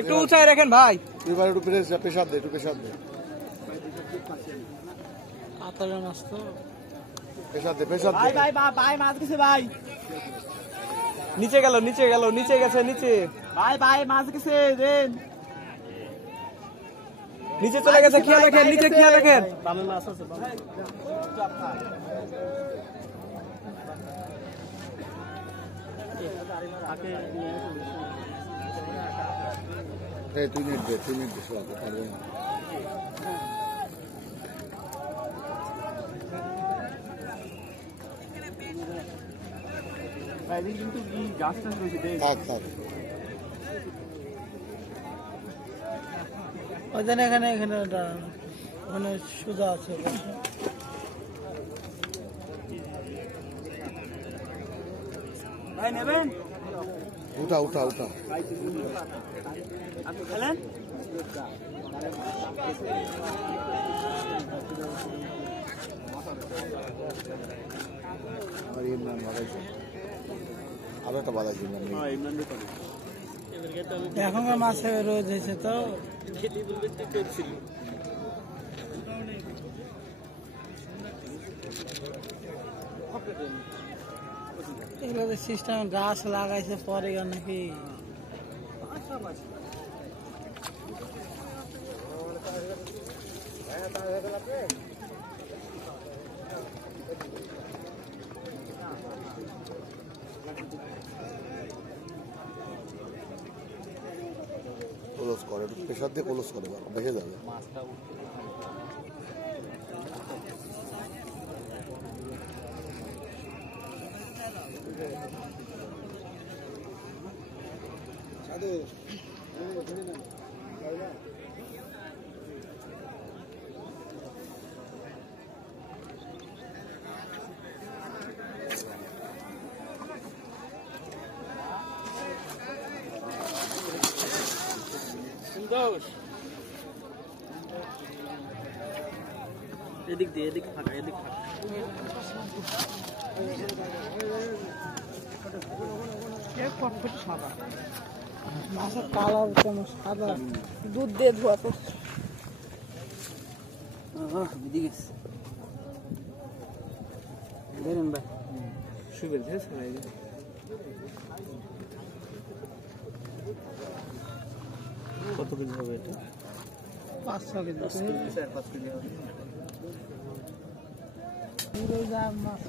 একটু উঁচায় রাখেন ভাই। এবার একটু প্রেসার দে, একটু প্রেসার দে। আতালে মাছ তো। প্রেসার দে, প্রেসার দে। ভাই ভাই মাছ গেছে ভাই। নিচে গেল, নিচে গেছে নিচে। ভাই মাছ গেছে দেন। নিচে চলে গেছে, খেয়াল রাখেন, নিচে খেয়াল রাখেন। বামে মাছ আছে বামে। এই তুই নেট দে পারবে না। কিন্তু কি গাছ টাছ রয়েছে দেখ। থাক। ওইখানে এখানে ওখানে সোজা আছে। ভাই নেবেন? উঠা। আপনি খেলেন? আরো একটা বাধা ছিল। এখনকার মাছে রোদ হয়েছে তো এগুলো সিস্টেম গাছ লাগাইছে পরে নাকি ক্লোজ করে, একটু প্রেসার দিয়ে ক্লোজ করে, দেখে যাবে। এদিক ফাঁকা সাদা মাছের কালার কেন সাদা দুধ দিয়ে ধোয়া তো ধরেন ভাই শুভেচ্ছা কত কেজি হবে এটা? 500 কেজি 5 কেজি হবে। পুরো যা মাছ